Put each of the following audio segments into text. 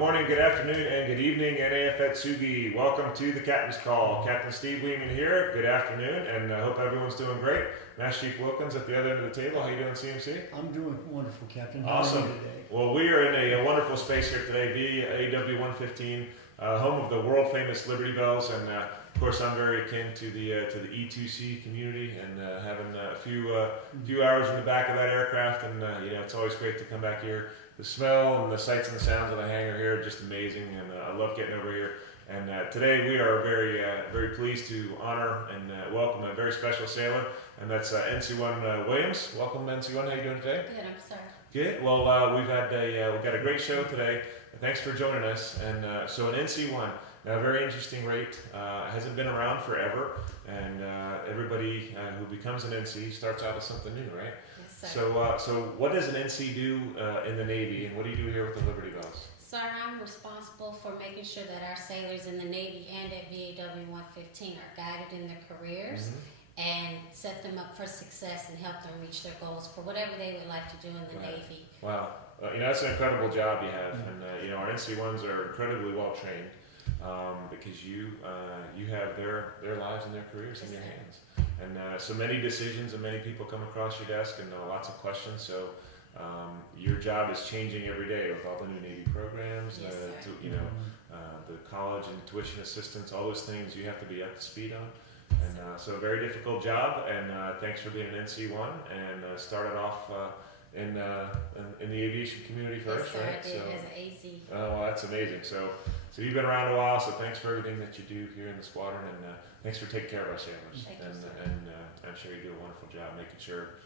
morning, good afternoon, and good evening, NAF Atsugi. Welcome to the Captain's Call. Captain Steve Weeman here. Good afternoon, and I hope everyone's doing great. Master Chief Wilkins at the other end of the table. How you doing, CMC? I'm doing wonderful, Captain. How Awesome. are you today? Well, we are in a wonderful space here today, AW 115, home of the world famous Liberty Bells, and of course, I'm very akin to the E2C community, and having a few hours in the back of that aircraft, and it's always great to come back here. The smell and the sights and the sounds of the hangar here are just amazing, and I love getting over here. And today we are very pleased to honor and welcome a very special sailor, and that's NC1 Williams. Welcome, NC1. How you doing today? Good, I'm sorry. Good. Well, we've got a great show today. Thanks for joining us. And so an NC1, now a very interesting rate, hasn't been around forever, and everybody who becomes an NC starts out as something new, right? Yes, sir. So what does an NC do in the Navy, and what do you do here with the Liberty Bells? Sir, I'm responsible for making sure that our sailors in the Navy and at VAW 115 are guided in their careers and set them up for success and help them reach their goals for whatever they would like to do in the Navy. Wow. That's an incredible job you have, and our NC1s are incredibly well trained because you have their lives and their careers in your hands. And so many decisions and many people come across your desk and lots of questions. So your job is changing every day with all the new Navy programs, Yes, the college and tuition assistance, all those things you have to be up to speed on. And so a very difficult job. And thanks for being an NC1 and started off in the aviation community first, yes, sir, right? I did as an AZ. Oh, well, that's amazing. So you've been around a while, so thanks for everything that you do here in the squadron, and thanks for taking care of our sailors. Thank you, and sir. I'm sure you do a wonderful job making sure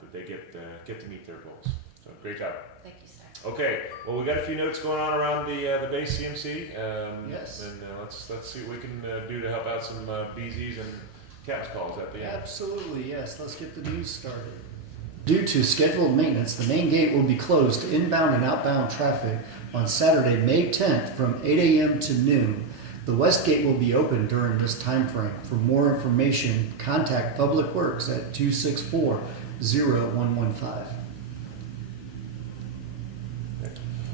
that they get to meet their goals. So great job. Thank you, sir. Okay, well, we got a few notes going on around the base CMC. Yes. And let's see what we can do to help out some BZs and CAPS calls at the end. Absolutely, yes. Let's get the news started. Due to scheduled maintenance, the main gate will be closed to inbound and outbound traffic on Saturday, May 10th from 8 a.m. to noon. The west gate will be open during this time frame. For more information, contact Public Works at 264-0115.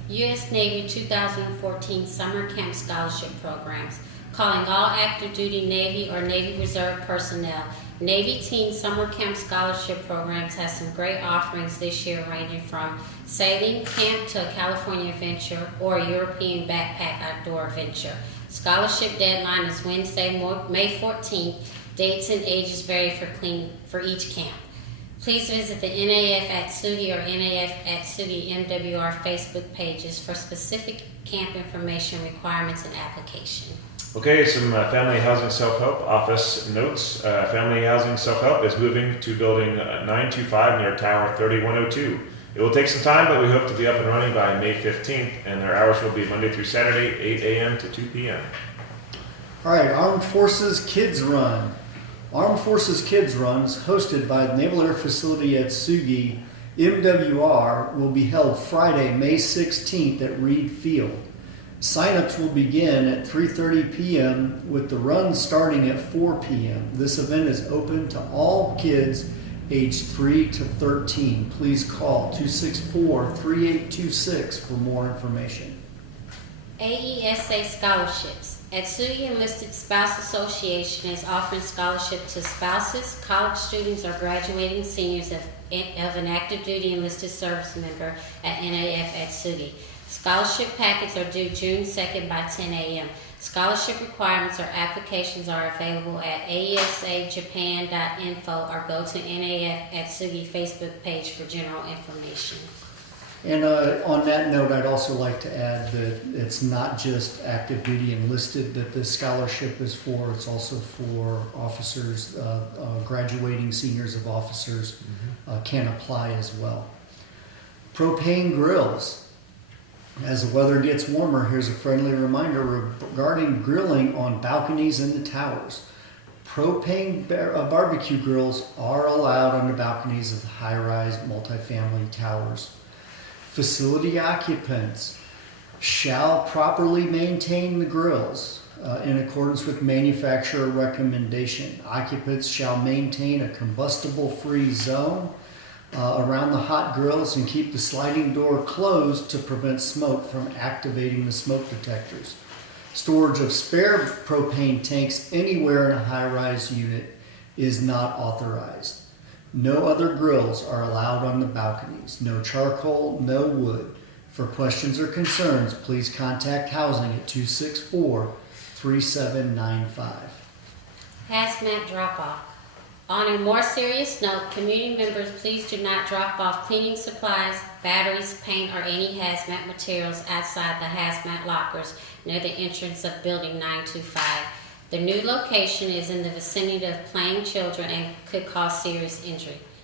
U.S. Navy 2014 Summer Camp Scholarship Programs. Calling all active duty Navy or Navy Reserve personnel. Navy Teen Summer Camp Scholarship Programs has some great offerings this year, ranging from sailing camp to a California adventure or a European backpack outdoor adventure. Scholarship deadline is Wednesday, May 14th. Dates and ages vary for each camp. Please visit the NAF Atsugi or NAF Atsugi MWR Facebook pages for specific camp information, requirements, and application. Okay, some Family Housing Self-Help Office notes. Family Housing Self-Help is moving to building 925 near Tower 3102. It will take some time, but we hope to be up and running by May 15th, and their hours will be Monday through Saturday, 8 a.m. to 2 p.m. All right, Armed Forces Kids Run. Armed Forces Kids Run is hosted by the Naval Air Facility at Atsugi. MWR will be held Friday, May 16th at Reed Field. Sign-ups will begin at 3:30 p.m. with the run starting at 4 p.m. This event is open to all kids aged 3 to 13. Please call 264-3826 for more information. AESA Scholarships. Atsugi Enlisted Spouse Association is offering scholarships to spouses, college students, or graduating seniors of an active duty enlisted service member at NAF Atsugi. Scholarship packets are due June 2nd by 10 a.m. Scholarship requirements or applications are available at aesajapan.info or go to NAF Atsugi Facebook page for general information. And on that note, I'd also like to add that it's not just active duty enlisted that this scholarship is for. It's also for officers, graduating seniors of officers can apply as well. Propane grills. As the weather gets warmer, here's a friendly reminder regarding grilling on balconies in the towers. Propane barbecue grills are allowed on the balconies of high-rise multifamily towers. Facility occupants shall properly maintain the grills in accordance with manufacturer recommendation. Occupants shall maintain a combustible-free zone. around the hot grills and keep the sliding door closed to prevent smoke from activating the smoke detectors. Storage of spare propane tanks anywhere in a high-rise unit is not authorized. No other grills are allowed on the balconies. No charcoal, no wood. For questions or concerns, please contact Housing at 264-3795. Hazmat drop-off. On a more serious note, community members, please do not drop off cleaning supplies, batteries, paint, or any hazmat materials outside the hazmat lockers near the entrance of Building 925. The new location is in the vicinity of playing children and could cause serious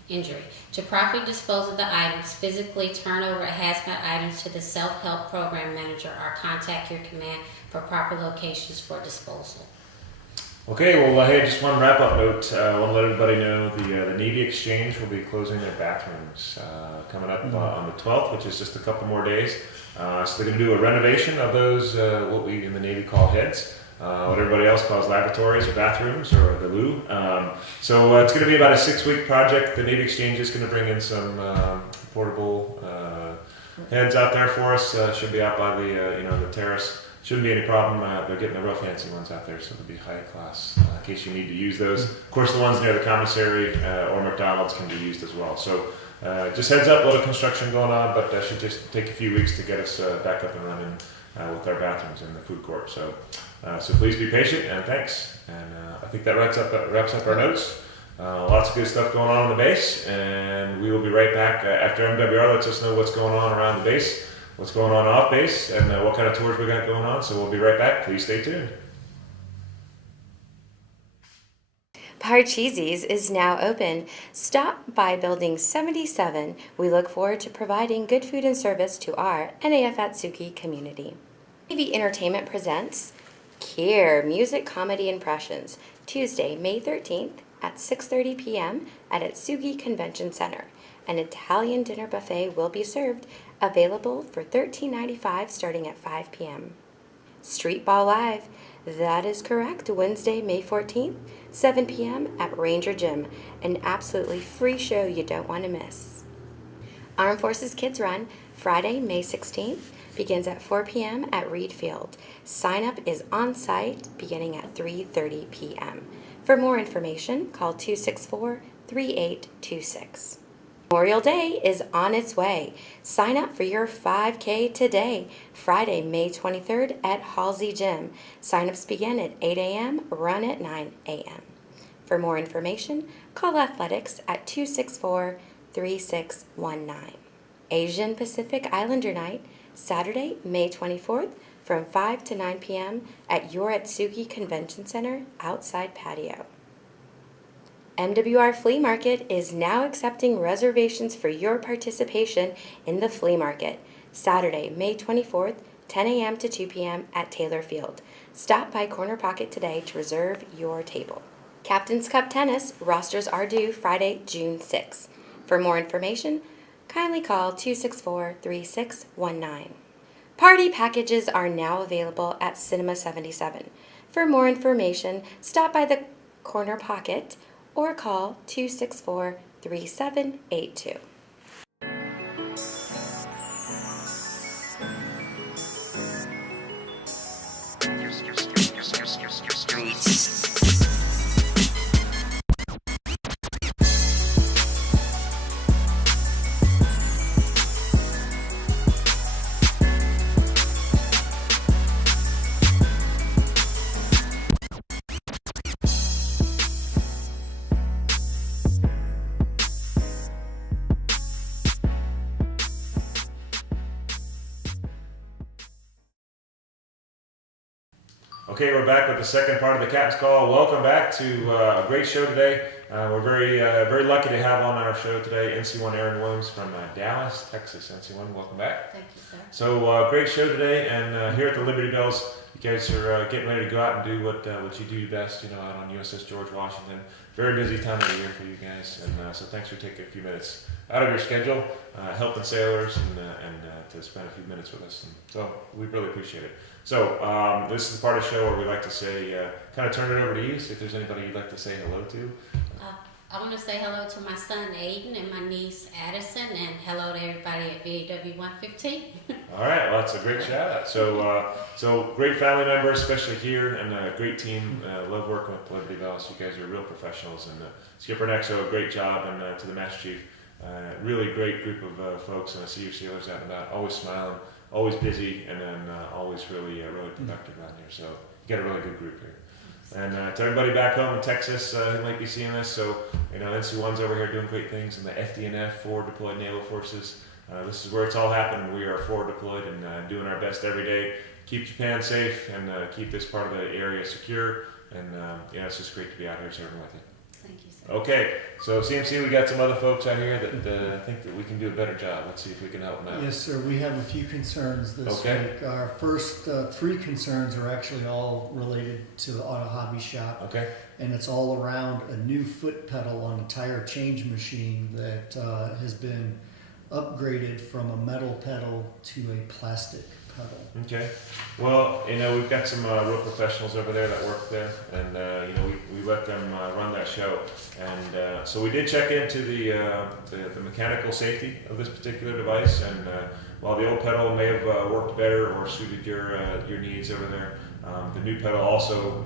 injury. To properly dispose of the items, physically turn over hazmat items to the self-help program manager or contact your command for proper locations for disposal. Okay, well, hey, just one wrap-up note. I want to let everybody know the Navy Exchange will be closing their bathrooms coming up on the 12th, which is just a couple more days. So they're going to do a renovation of those, what we in the Navy call heads, what everybody else calls lavatories or bathrooms or the loo. So it's going to be about a 6-week project. The Navy Exchange is going to bring in some portable heads out there for us. Should be out by the the terrace. Shouldn't be any problem. They're getting the real fancy ones out there, so it'll be high class in case you need to use those. Of course, the ones near the commissary or McDonald's can be used as well. So just heads up, a little construction going on, but that should just take a few weeks to get us back up and running with our bathrooms in the food court. So please be patient and thanks. And I think that wraps up our notes. Lots of good stuff going on in the base, and we will be right back after MWR lets us know what's going on around the base. What's going on off base, and what kind of tours we got going on. So we'll be right back. Please stay tuned. Parcheesi's is now open. Stop by Building 77. We look forward to providing good food and service to our NAF Atsugi community. TV Entertainment presents Kier Music Comedy Impressions, Tuesday, May 13th at 6:30 p.m. at Atsugi Convention Center. An Italian dinner buffet will be served, available for $13.95 starting at 5 p.m. Street Ball Live, that is correct, Wednesday, May 14th, 7 p.m. at Ranger Gym, an absolutely free show you don't want to miss. Armed Forces Kids Run, Friday, May 16th, begins at 4 p.m. at Reed Field. Sign up is on site beginning at 3:30 p.m. For more information, call 264-3826. Memorial Day is on its way. Sign up for your 5K today, Friday, May 23rd at Halsey Gym. Sign-ups begin at 8 a.m., run at 9 a.m. For more information, call Athletics at 264-3619. Asian Pacific Islander Night, Saturday, May 24th from 5 to 9 p.m. at your Atsugi Convention Center outside patio. MWR Flea Market is now accepting reservations for your participation in the flea market, Saturday, May 24th, 10 a.m. to 2 p.m. at Taylor Field. Stop by Corner Pocket today to reserve your table. Captain's Cup Tennis rosters are due Friday, June 6th. For more information, kindly call 264-3619. Party packages are now available at Cinema 77. For more information, stop by the Corner Pocket or call 264-3782. Okay, we're back with the second part of the Captain's Call. Welcome back to a great show today. We're very lucky to have on our show today NC1 Aaron Williams from Dallas, Texas. NC1, welcome back. Thank you, sir. So great show today, and here at the Liberty Bells, you guys are getting ready to go out and do what you do best, out on USS George Washington. Very busy time of the year for you guys, and so thanks for taking a few minutes out of your schedule, helping sailors, and to spend a few minutes with us. And so we really appreciate it. So this is the part of the show where we like to say, kind of turn it over to you, see if there's anybody you'd like to say hello to. I want to say hello to my son Aiden and my niece Addison, and hello to everybody at VAW 115. All right, well, that's a great shout out. So great family members, especially here, and a great team. Love working with Liberty Bells. You guys are real professionals, and Skipper Nexo, a great job, and to the Master Chief, really great group of folks. And I see your sailors out and about, always smiling, always busy, and then always really productive around here. So you got a really good group here. And to everybody back home in Texas who might be seeing this, so NC1's over here doing great things, and the FDNF, Forward Deployed Naval Forces. This is where it's all happened. We are forward deployed and doing our best every day. Keep Japan safe and keep this part of the area secure. And it's just great to be out here serving with you. Thank you, sir. Okay, so CMC, we got some other folks out here that think that we can do a better job. Let's see if we can help them out. Yes, sir. We have a few concerns this Okay. week. Our first three concerns are actually all related to the auto hobby shop, Okay. and it's all around a new foot pedal on a tire change machine that has been upgraded from a metal pedal to a plastic pedal. Okay. Well, we've got some real professionals over there that work there, and we let them run that show. And so we did check into the mechanical safety of this particular device. And while the old pedal may have worked better or suited your needs over there, the new pedal also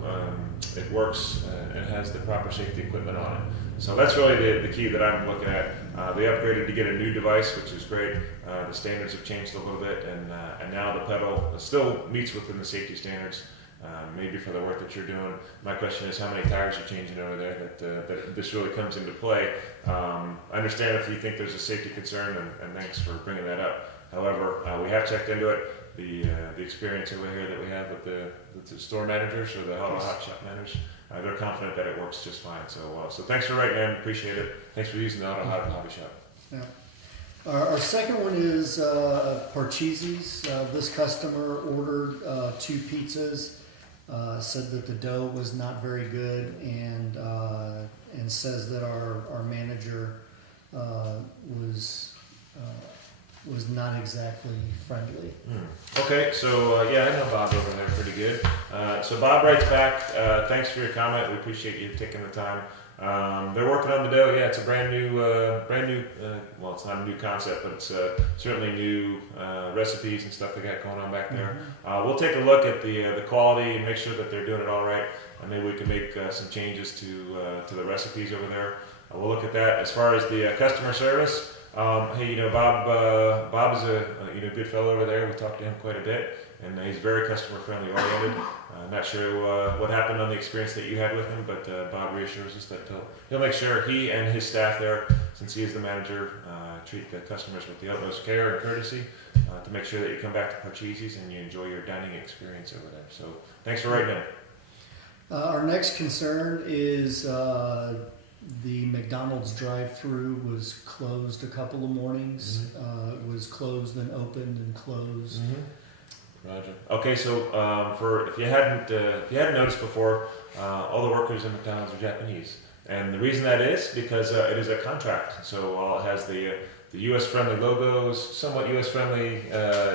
it works and has the proper safety equipment on it. So that's really the key that I'm looking at. They upgraded to get a new device, which is great. The standards have changed a little bit, and now the pedal still meets within the safety standards. Maybe for the work that you're doing. My question is, how many tires are changing over there that this really comes into play? I understand if you think there's a safety concern, and thanks for bringing that up. However, we have checked into it. The experience over here that we have with the store managers or the hot shop managers, they're confident that it works just fine. So thanks for writing in, appreciate it. Thanks for using the auto hobby shop. Yeah. Our second one is Parcheesi's. This customer ordered 2 pizzas, said that the dough was not very good, and says that our manager was not exactly friendly. Okay, so I know Bob over there pretty good. So Bob writes back, thanks for your comment. We appreciate you taking the time. They're working on the dough. Yeah, it's a brand new. Well, it's not a new concept, but it's certainly new recipes and stuff they got going on back there. We'll take a look at the quality and make sure that they're doing it all right, and maybe we can make some changes to the recipes over there. We'll look at that. As far as the customer service, hey, Bob is a good fellow over there. We talked to him quite a bit, and he's very customer friendly oriented. Not sure what happened on the experience that you had with him, but Bob reassures us that he'll make sure he and his staff there, since he is the manager, treat the customers with the utmost care and courtesy to make sure that you come back to Parcheesi's and you enjoy your dining experience over there. So thanks for writing in. Our next concern is the McDonald's drive-through was closed a couple of mornings. It was closed, then opened, and closed. Roger. Okay, so if you hadn't noticed before, all the workers in McDonald's are Japanese, and the reason that is because it is a contract. So it has the U.S. friendly logos, somewhat U.S. friendly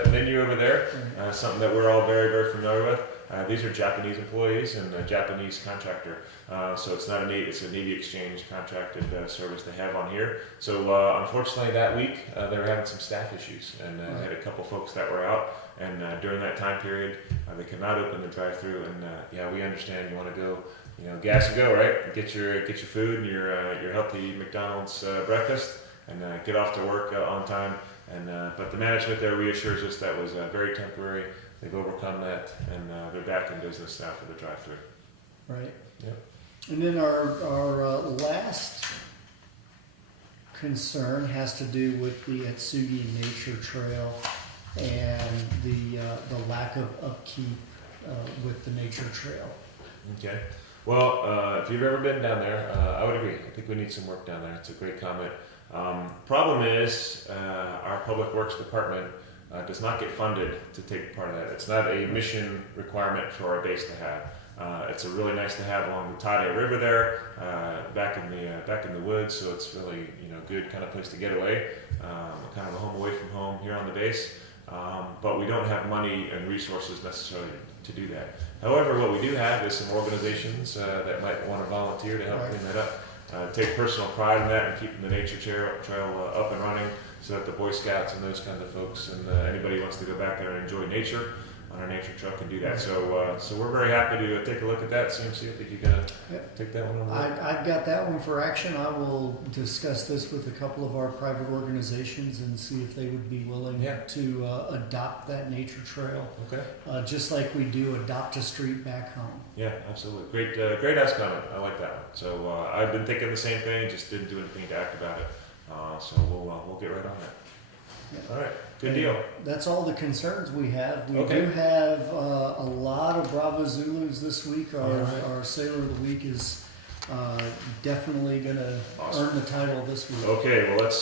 menu over there, something that we're all very, very familiar with. These are Japanese employees and a Japanese contractor, so it's not it's a Navy Exchange contracted service they have on here. So unfortunately that week they were having some staff issues, and had a couple folks that were out, and during that time period they could not open the drive-through. And we understand you want to go, gas and go, right? Get your food and your healthy McDonald's breakfast, and get off to work on time. And but the management there reassures us that was very temporary. They've overcome that, and they're back in business now for the drive-through. Right. Yep. And then our last concern has to do with the Atsugi Nature Trail and the lack of upkeep with the nature trail. Okay. Well, if you've ever been down there, I would agree. I think we need some work down there. It's a great comment. Problem is, our Public Works Department does not get funded to take part of that. It's not a mission requirement for our base to have. It's a really nice to have along the Tade River there, back in the woods. So it's really good kind of place to get away, kind of a home away from home here on the base. But we don't have money and resources necessarily to do that. However, what we do have is some organizations that might want to volunteer to help clean that up. take personal pride in that and keeping the nature trail up and running, so that the Boy Scouts and those kinds of folks and anybody who wants to go back there and enjoy nature on our nature truck can do that. So we're very happy to take a look at that. CMC, I think you're gonna take that one over. I've got that one for action. I will discuss this with a couple of our private organizations and see if they would be willing to adopt that nature trail. Okay. Just like we do adopt a street back home. Yeah, absolutely. Great ask comment. I like that one. So I've been thinking the same thing, just didn't do anything to act about it. So we'll get right on that. Yeah. All right, good deal. That's all the concerns we have. We Okay. do have a lot of Bravo Zulus this week. Alright. Our Sailor of the Week is definitely going to Awesome. earn the title this week. Okay, well let's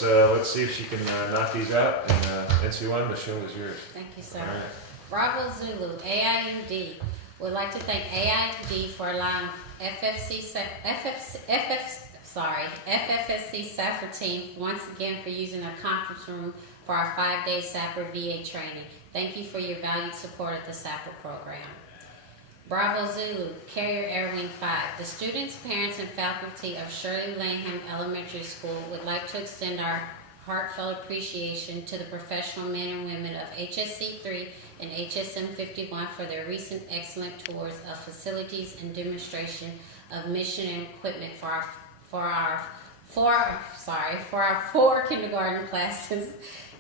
see if she can knock these out. And NC1, the show is yours. Thank you, sir. All right. Bravo Zulu, AIUD. Would like to thank AIUD for allowing FFSC Sapper team once again for using our conference room for our 5-day Sapper VA training. Thank you for your valued support of the Sapper program. Bravo Zulu, Carrier Air Wing 5. The students, parents, and faculty of Shirley Langham Elementary School would like to extend our heartfelt appreciation to the professional men and women of HSC 3 and HSM 51 for their recent excellent tours of facilities and demonstration of mission and equipment for our four kindergarten classes.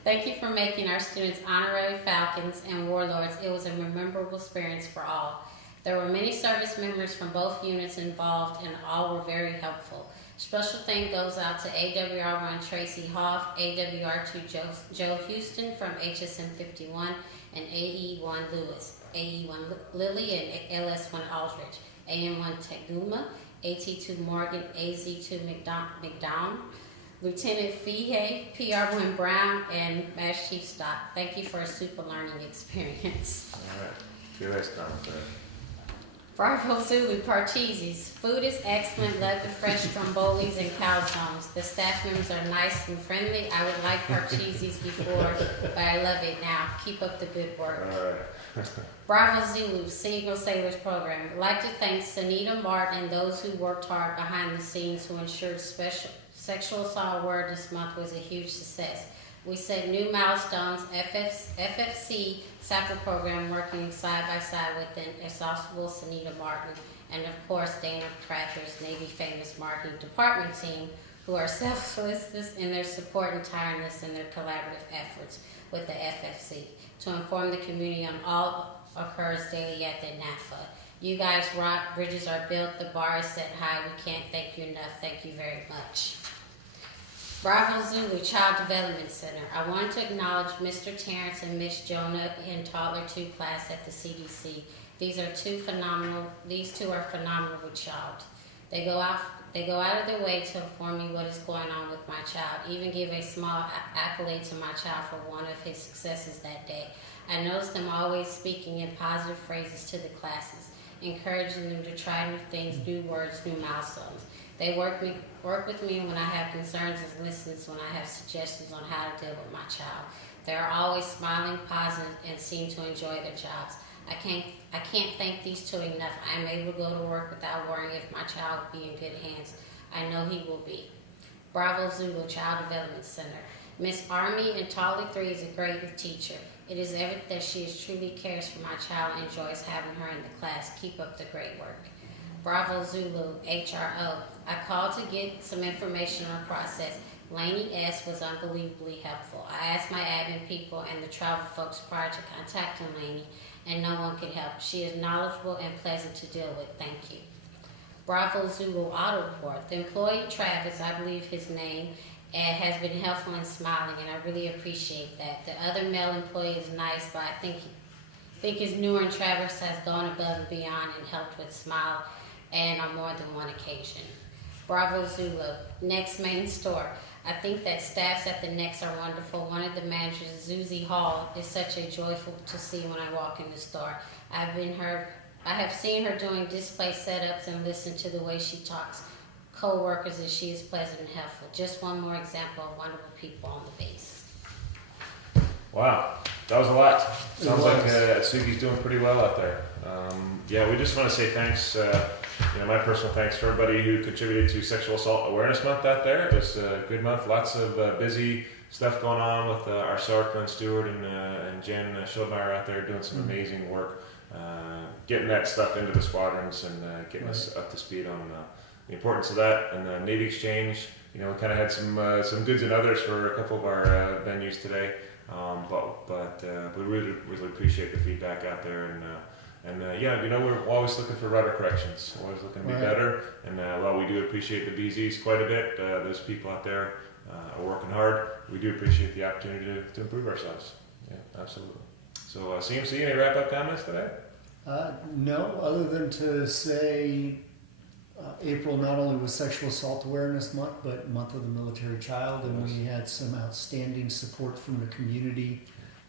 Thank you for making our students honorary Falcons and Warlords. It was a memorable experience for all. There were many service members from both units involved, and all were very helpful. Special thank goes out to AWR1 Tracy Hoff, AWR2 Joe Houston from HSM 51, and AE1 Lewis, AE1 Lily, and LS1 Aldridge, AM1 Teguma, AT2 Morgan, AZ2 McDowell, Lieutenant Fihey, PR1 Brown, and Master Chief Stock. Thank you for a super learning experience. All right. Good nice comment there. Bravo Zulu, Parcheesi's. Food is excellent. Love the fresh strombolis and calzones. The staff members are nice and friendly. I would like Parcheesi's before, but I love it now. Keep up the good work. All right. Bravo Zulu, Single Sailors Program. I'd like to thank Sanita Martin and those who worked hard behind the scenes who ensured Sexual Assault Awareness Month was a huge success. We set new milestones. FFC Sapper program working side by side with an exhaustible Sanita Martin and of course Dana Crafter's Navy famous marketing department team, who are selfless in their support and tireless in their collaborative efforts with the FFC to inform the community on all occurs daily at the NAFA. You guys rock. Bridges are built. The bar is set high. We can't thank you enough. Thank you very much. Bravo Zulu Child Development Center. I want to acknowledge Mr. Terrence and Miss Jonah in Toddler 2 class at the CDC. These two are phenomenal with child. They go out of their way to inform me what is going on with my child, even give a small accolade to my child for one of his successes that day. I notice them always speaking in positive phrases to the classes, encouraging them to try new things, new words, new milestones. They work with me when I have concerns and listens when I have suggestions on how to deal with my child. They are always smiling, positive, and seem to enjoy their jobs. I can't thank these two enough. I am able to go to work without worrying if my child will be in good hands. I know he will be. Bravo Zulu Child Development Center. Miss Army in Toddler 3 is a great teacher. It is evident that she truly cares for my child and enjoys having her in the class. Keep up the great work. Bravo Zulu HRO. I called to get some information on the process. Lainey S. was unbelievably helpful. I asked my admin people and the travel folks prior to contacting Lainey, and no one could help. She is knowledgeable and pleasant to deal with. Thank you. Bravo Zulu Autoport. The employee Travis, I believe his name, has been helpful and smiling, and I really appreciate that. The other male employee is nice, but I think his newer and Travis has gone above and beyond and helped with Smile and on more than one occasion. Bravo Zulu, Next Main Store. I think that staffs at the Next are wonderful. One of the managers, Zuzi Hall, is such a joyful to see when I walk in the store. I have seen her doing display setups and listened to the way she talks co-workers, and she is pleasant and helpful. Just one more example of wonderful people on the base. Wow. That was a lot. It Sounds like was. Atsugi's doing pretty well out there. Yeah, we just want to say thanks. My personal thanks for everybody who contributed to Sexual Assault Awareness Month out there. It was a good month. Lots of busy stuff going on with our Sergeant Glenn Stewart and Jen Schildmeyer out there doing some amazing work, getting that stuff into the squadrons and getting us up to speed on the importance of that. And the Navy Exchange, we kind of had some goods and others for a couple of our venues today. But we really appreciate the feedback out there, and we're always looking for rudder corrections, always looking to be better. And while we do appreciate the BZs quite a bit, those people out there are working hard. We do appreciate the opportunity to improve ourselves. Yeah, absolutely. So CMC, any wrap up comments today? No, other than to say April not only was Sexual Assault Awareness Month, but Month of the Military Child, and we had some outstanding support from the community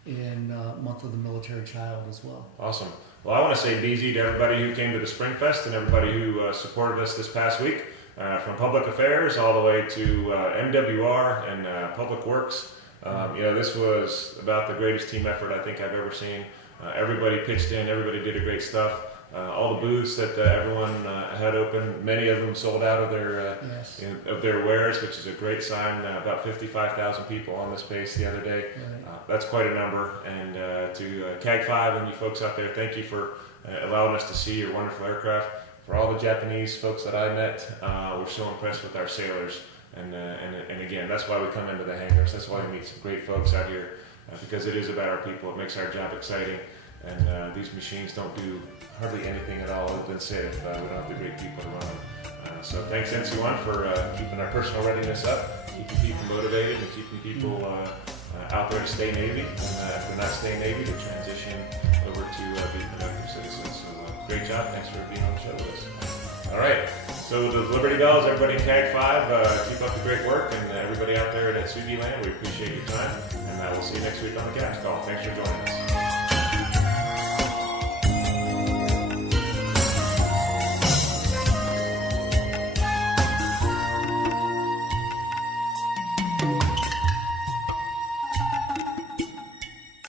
in Month of the Military Child as well. Awesome. Well, I want to say BZ to everybody who came to the Spring Fest and everybody who supported us this past week, from Public Affairs all the way to MWR and Public Works. This was about the greatest team effort I think I've ever seen. Everybody pitched in, everybody did a great stuff. All the booths that everyone had open, many of them sold out of their wares, which is a great sign. About 55,000 people on the space the other day. Right. That's quite a number. And to CAG 5 and you folks out there, thank you for allowing us to see your wonderful aircraft. For all the Japanese folks that I met, we're so impressed with our sailors. And again, that's why we come into the hangars. That's why we meet some great folks out here, because it is about our people. It makes our job exciting. And these machines don't do hardly anything at all other than sit if we don't have the great people to run them. So thanks NC1 for keeping our personal readiness up, keeping people motivated, and keeping people out there to stay Navy. And if they're not staying Navy, to transition over to be productive citizens. So great job. Thanks for being on the show with us. All right. So the Liberty Bells, everybody in CAG 5, keep up the great work. And everybody out there at Atsugi Land, we appreciate your time. And we'll see you next week on the Cast Call. Thanks for joining us.